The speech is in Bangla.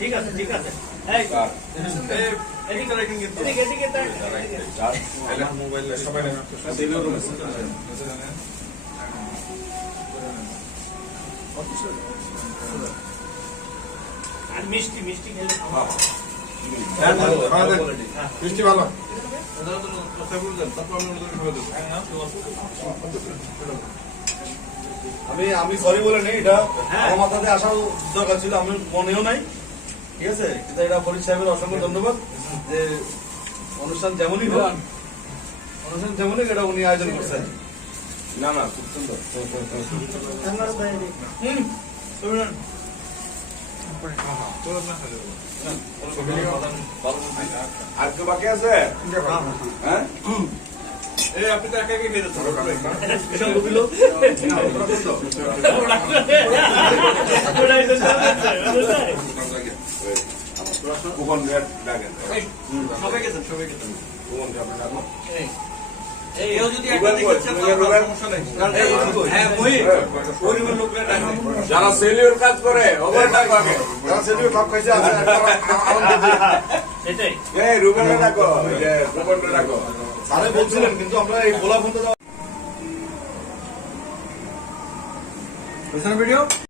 ঠিক আছে ঠিক আছে মিষ্টি মিষ্টি খেলে মিষ্টি ভালো আমি সরি বলে নেই, এটা আমার মাথাতে আসার দরকার ছিল, আমি মনেও নাই, ঠিক আছে। কিন্তু এটা ফরিদ সাহেবের অসংখ্য ধন্যবাদ যে অনুষ্ঠান যেমনই হোক, অনুষ্ঠান যেমনই এটা উনি আয়োজন করছেন। না না খুব সুন্দর আর কেউ বাকি আছে? হ্যাঁ আপনি তো একা একা খেয়ে যাচ্ছেন যারা সেলিওর কাজ করে যারা সেলিওর ভাব খাইছে রুবেনরা ডাকো, রুবেনরা ডাকো। স্যারে বলছিলেন কিন্তু আমরা এই গোলা ফোনটা ভিডিও